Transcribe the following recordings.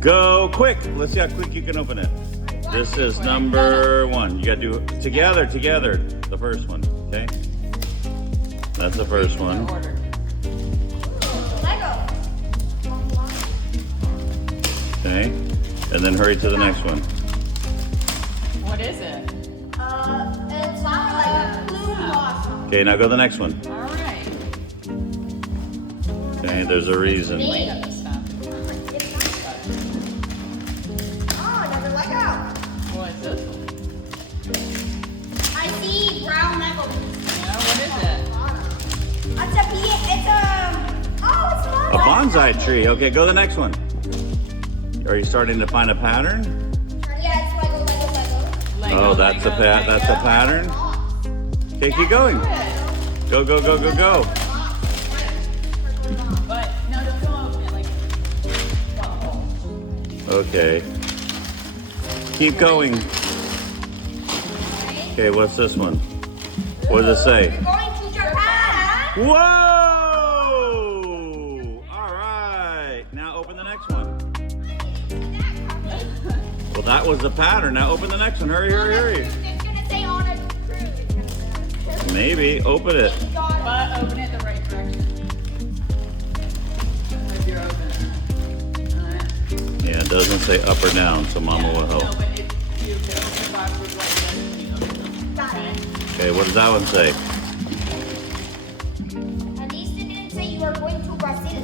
Go quick. Let's see how quick you can open it. This is number 1. You gotta do it together. The first one, okay? That's the first one. Lego. Okay, and then hurry to the next one. What is it? It's like a blue blossom. Okay, now go to the next one. All right. Okay, there's a reason. Wait up this stuff. Oh, another Lego. What is this one? I see brown Lego. Yeah, what is it? It's A bonsai tree. Okay, go to the next one. Are you starting to find a pattern? Yeah, it's Lego. Lego, Oh, that's a Lego, that's a Lego. pattern. Okay, keep going. Go. But no, don't open it like. Oh. Okay. Keep going. Okay, what's this one? What does it say? We're going to Japan. Whoa! All right. Now open the next one. Well, that was the pattern. Now open the next one. Hurry. It's gonna say on a cruise. Maybe. Open it. But open it the right direction. If you're opening it. All right. Yeah, it doesn't say up or down, so Mama will No, help. but if you can open backwards like this when you open it. Got it. Okay, what does that one say? At least it didn't say you are going to Brazil.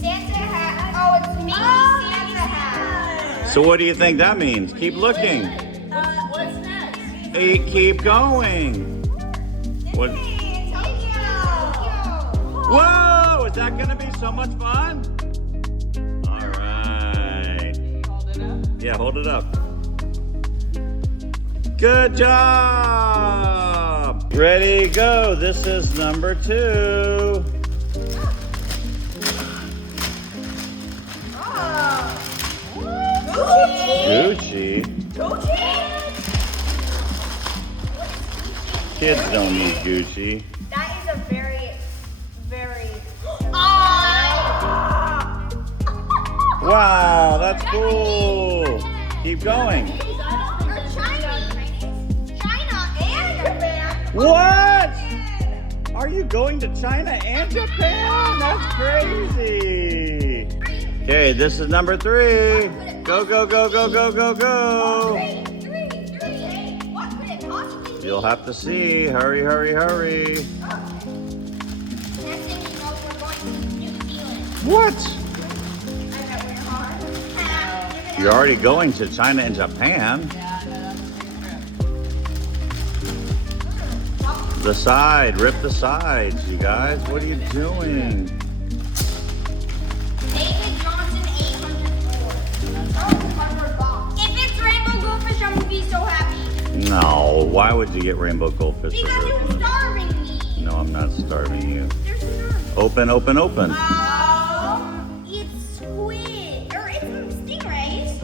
Santa hat. Oh, it's me. Santa hat. So what do you think that means? Keep looking. What's next? Hey, keep going. What? Whoa! Is that gonna be so much fun? All right. Hold it up. Yeah, hold it up. Good job! Ready, go. This is number 2. Gucci. Kids don't need Gucci. That is a very. Wow, that's cool. Keep going. You're Chinese. China and Japan. What? Are you going to China and Japan? That's crazy. Okay, this is number 3. Go. Three. What could it possibly be? You'll have to see. Hurry. Next thing you know, we're going to New Zealand. What? I bet we are. You're already going to China and Japan. Yeah, no, that's a big trip. The side, rip the sides, you guys. What are you doing? David Johnson 804. $100. If it's rainbow goldfish, I'm gonna be so happy. No, why would you get rainbow goldfish for Because you're Christmas? starving me. No, I'm not starving you. There's none. Open. It's squid. Or it's stingrays.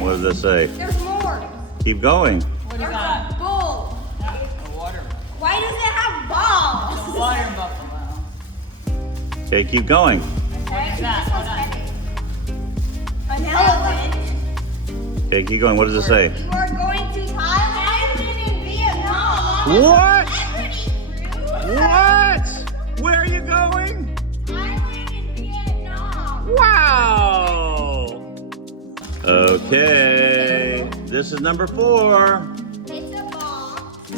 What does it say? There's more. Keep going. What do you There's got? a bull. A water. Why does it have balls? A water buffalo. Okay, keep going. What is that? Hold on. An elephant. Okay, keep going. What does it say? You are going to Thailand and Vietnam. What? Celebrity cruise. What? Where are you going? Thailand and Vietnam. Wow. Okay, this is number 4. It's a box.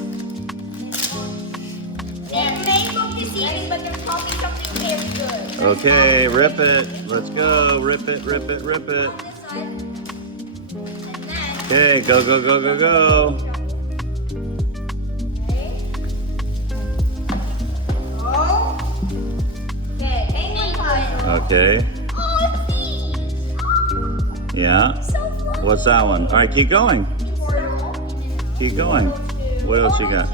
It may look deceiving, but there's probably something very good. Okay, rip it. Let's go. Rip it. On this side. And then. Okay, go. Okay. Oh. Okay, penguin pile. Okay, Oh, it's these. yeah. So fun. What's that one? All right, keep going. Keep going. What else you got?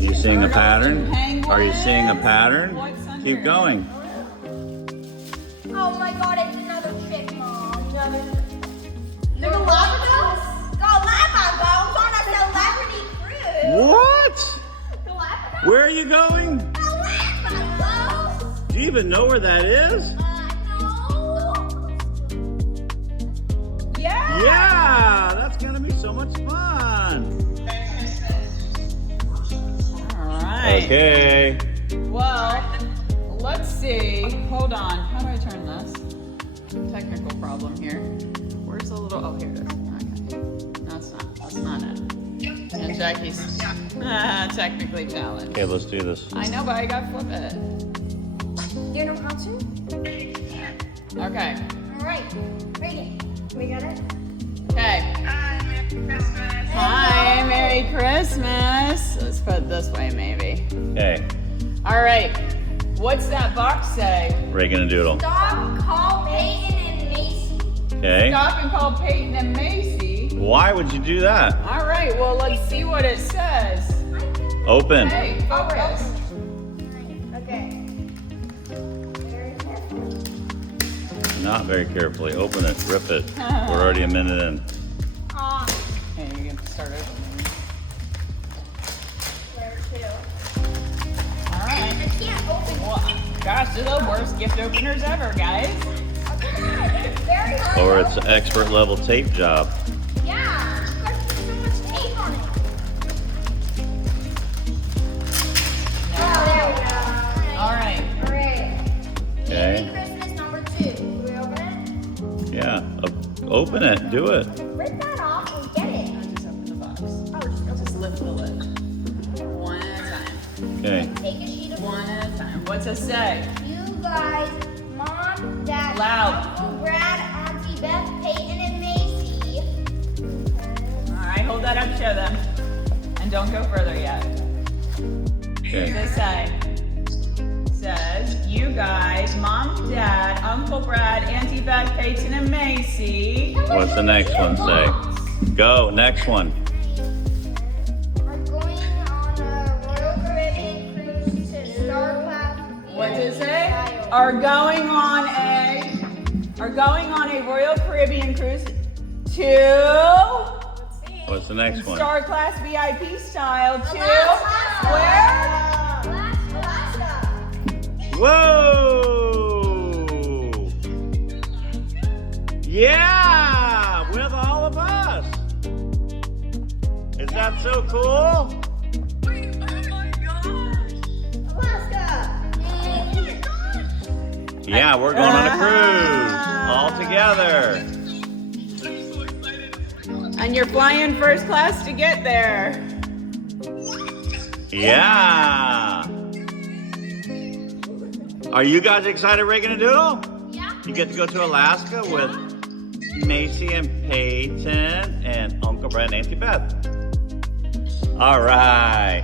You seeing a pattern? Are you seeing a pattern? Keep going. Oh my god, it's another chick, Mom. There's Galapagos? Galapagos on a celebrity cruise. What? Galapagos? Where are you going? Galapagos? Do you even know where that is? No. Yeah. Yeah, that's gonna be so much fun. All right. Okay. Well, let's see. Hold on. How do I turn this? Technical problem here. Where's the little? Oh, here it is. Okay. No, it's not. That's not it. And Jackie's technically challenged. Okay, let's do this. I know, but I gotta flip it. You know how to? Okay. Alright. Ready? We got it? Okay. Hi, Merry Christmas. Let's put it this way, maybe. Okay, All right. What's that box say? Reagan and Doodle. Stop, call Peyton and Macy. Okay. Stop and call Peyton and Macy. Why would you do that? All right. Well, let's see what it says. Open. Hey, focus. Okay. Very careful. Not very carefully. Open it. Rip it. We're already a minute in. Okay, you can start opening. Where to? All I right. can't open it. Well, gosh, they're the worst gift openers ever, guys. It's very hard. Or to it's an open. expert level tape job. Yeah, because there's so much tape on it. Oh, there we go. All right. Alright. Okay. Merry Christmas number 2. Do we open it? Yeah. Open it. Do it. Rip that off and get it. Just open the box. Oh, Just lift the lid. One at a time. Okay. take a sheet of One at a time. What's it say? You guys, Mom, Dad, Loud. Uncle Brad, Auntie Beth, Peyton, and Macy. All right, hold that up, show them. And don't go further yet. Okay. What does it say? Says, you guys, Mom, Dad, Uncle Brad, Auntie Beth, Peyton, and Macy. What's the next one say? Go. Next one. Are going on a Royal Caribbean cruise to Star Class. What does it say? Are going on a Royal Caribbean cruise to What's the next one? Star Class VIP style to Alaska. where? Alaska. Whoa! Yeah! With all of us! Is that so cool? Alaska. Yeah, we're going on a cruise. All together. And you're flying first class to get there. Yeah! Are you guys excited, Reagan and Doodle? Yeah. You get to go to Alaska with Macy and Peyton and Uncle Brad and Auntie Beth. All right.